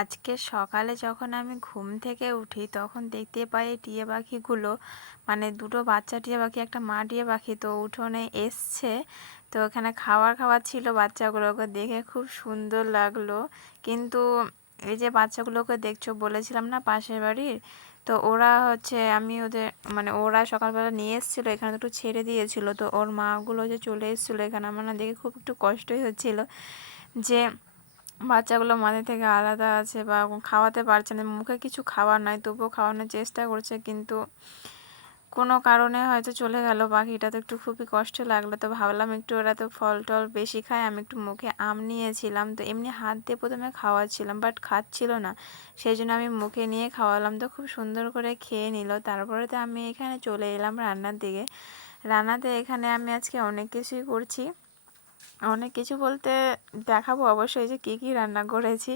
আজকে সকালে যখন আমি ঘুম থেকে উঠি, তখন দেখতে পাই টিয়া পাখিগুলো মানে দুটো বাচ্চা টিয়া পাখি, একটা মা টিয়া পাখি তো উঠোনে এসছে। তো ওখানে খাবার খাওয়ার ছিল বাচ্চাগুলোকে দেখে খুব সুন্দর লাগল। কিন্তু এই যে বাচ্চাগুলোকে দেখছ, বলেছিলাম না পাশের বাড়ির? তো ওরা হচ্ছে, আমি ওদের মানে ওরা সকালবেলা নিয়ে এসেছিল, এখানে একটু ছেড়ে দিয়েছিল। তো ওর মাগুলো যে চলে এসেছিল এখানে, আমার না দেখে খুব একটু কষ্টই হচ্ছিল যে বাচ্চাগুলো মাঝে থেকে আলাদা আছে বা খাওয়াতে পারছে না। মুখে কিছু খাবার নাই তবুও খাওয়ানোর চেষ্টা করছে, কিন্তু কোনো কারণে হয়তো চলে গেল। পাখিটা তো একটু খুবই কষ্ট লাগল। তো ভাবলাম একটু ওরা তো ফল টল বেশি খায়, আমি একটু মুখে আম নিয়েছিলাম। তো এমনি হাত দিয়ে প্রথমে খাওয়াচ্ছিলাম বাট খাচ্ছিল না। সেই জন্য আমি মুখে নিয়ে খাওয়ালাম। তো খুব সুন্দর করে খেয়ে নিল। তারপরে তো আমি এখানে চলে এলাম রান্নার দিকে। রান্নাতে এখানে আমি আজকে অনেক কিছুই করছি। অনেক কিছু বলতে দেখাবো অবশ্যই যে কী কী রান্না করেছি।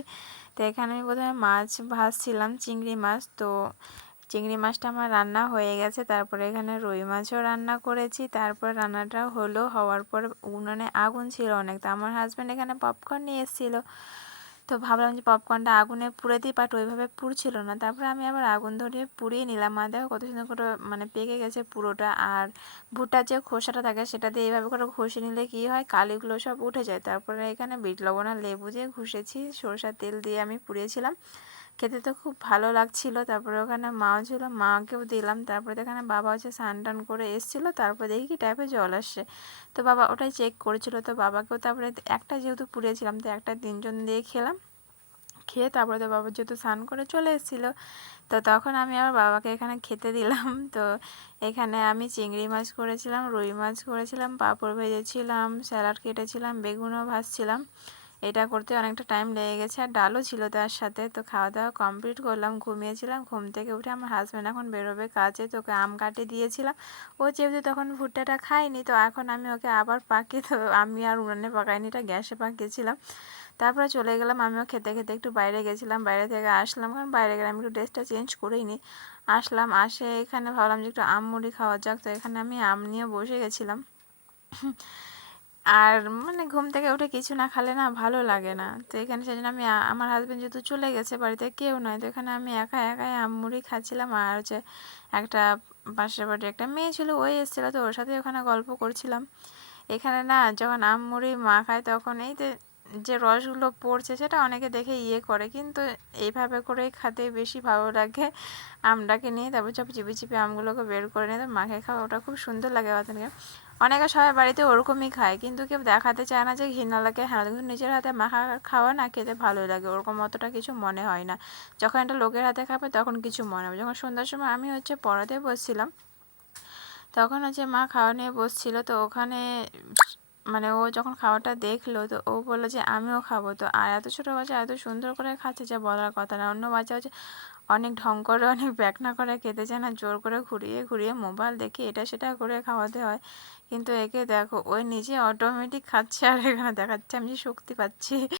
তো এখানে আমি প্রথমে মাছ ভাজছিলাম, চিংড়ি মাছ। তো চিংড়ি মাছটা আমার রান্না হয়ে গেছে। তারপরে এখানে রুই মাছও রান্না করেছি। তারপর রান্নাটা হলো, হওয়ার পর উনুনে আগুন ছিল অনেক। তো আমার হাজব্যান্ড এখানে পপকর্ন নিয়ে এসেছিল। তো ভাবলাম যে পপকর্নটা আগুনে পুড়ে দিই বাট ওইভাবে পুড়ছিল না। তারপরে আমি আবার আগুন ধরিয়ে পুড়িয়ে নিলাম। মা দেখো কত সুন্দর করে মানে পেকে গেছে পুরোটা। আর ভুট্টার যে খোসাটা থাকে, সেটা দিয়ে এইভাবে করে ঘষে নিলে কি হয়? কালিগুলো সব উঠে যায়। তারপরে এখানে বিট, লবণ আর লেবু দিয়ে ঘষেছি। সরষার তেল দিয়ে আমি পুড়িয়েছিলাম। খেতে তো খুব ভালো লাগছিল। তারপরে ওখানে মাও ছিল, মাকেও দিলাম। তারপরে এখানে বাবা হচ্ছে স্নান টান করে এসেছিল। তারপরে দেখি কি টাইপে জল আসছে। তো বাবা ওটাই চেক করেছিল। তো বাবাকেও তারপরে একটা যেহেতু পুড়িয়েছিলাম তো একটা তিনজন দিয়ে খেলাম। খেয়ে তারপরে তো বাবা যেহেতু স্নান করে চলে এসেছিল, তো তখন আমি আবার বাবাকে এখানে খেতে দিলাম। তো এখানে আমি চিংড়ি মাছ করেছিলাম, রুই মাছ করেছিলাম, পাঁপড় ভেজেছিলাম, স্যালাড কেটেছিলাম, বেগুনও ভাজছিলাম। এটা করতে অনেকটা টাইম লেগে গেছে আর ডালও ছিল তার সাথে। তো খাওয়া দাওয়া কমপ্লিট করলাম, ঘুমিয়েছিলাম, ঘুম থেকে উঠে আমার হাজব্যান্ড এখন বেরোবে কাজে। তোকে আম কাটে দিয়েছিলাম। ও যেহেতু তখন ভুট্টাটা খায়নি, তো এখন আমি ওকে আবার পাকি তো আমি আর উনানে পাকাইনি, এটা গ্যাসে পাকিয়েছিলাম। তারপরে চলে গেলাম, আমিও খেতে খেতে একটু বাইরে গেছিলাম। বাইরে থেকে আসলাম, কারণ বাইরে গেলে আমি একটু ড্রেসটা চেঞ্জ করেই নিই। আসলাম, আসে এখানে ভাবলাম যে একটু আম মুড়ি খাওয়া যাক। তো এখানে আমি আম নিয়ে বসে গেছিলাম। আর মানে ঘুম থেকে উঠে কিছু না খালে না ভালো লাগে না। তো এখানে জন্য আমি, আমার হাজব্যান্ড যেহেতু চলে গেছে, বাড়িতে কেউ নয় তো এখানে আমি একা একাই আম মুড়ি খাচ্ছিলাম। আর হচ্ছে একটা পাশের বাড়ির একটা মেয়ে ছিল, ওই এসেছিল, তো ওর সাথে ওখানে গল্প করছিলাম। এখানে না যখন আম মুড়ি মা খায় তখন এই যে রসগুলো পড়ছে সেটা অনেকে দেখে ইয়ে করে, কিন্তু এইভাবে করেই খেতে বেশি ভালো লাগে। আমটাকে নিয়ে তারপর সব চিপি চিপি আমগুলোকে বের করে নিয়ে মাখে খাওয়া, ওটা খুব সুন্দর লাগে ওদেরকে অনেকে সবাই বাড়িতে ওরকমই খায়, কিন্তু কেউ দেখাতে চায় না যে ঘৃণা লাগে। হ্যাঁ কিন্তু নিজের হাতে মাখা খাওয়া না খেতে ভালোই লাগে, ওরকম অতটা কিছু মনে হয় না। যখন একটা লোকের হাতে খাবে তখন কিছু মনে হবে। যখন সন্ধ্যার সময় আমি হচ্ছে পড়াতে বসছিলাম, তখন হচ্ছে মা খাওয়া নিয়ে বসছিল, তো ওখানে মানে ও যখন খাওয়াটা দেখল, তো ও বলল যে, আমিও খাব। তো আর এত ছোটো বাচ্চা এত সুন্দর করে খাচ্ছে যা, বলার কথা না। অন্য বাচ্চা হচ্ছে অনেক ঢং করে, অনেক ব্যাকনা করে খেতে চায় না, জোর করে ঘুরিয়ে ঘুরিয়ে মোবাইল দেখে এটা সেটা করে খাওয়াতে হয়। কিন্তু একে দেখো, ওই নিজে অটোমেটিক খাচ্ছে আর এখানে দেখাচ্ছে আমি যে শক্তি পাচ্ছি।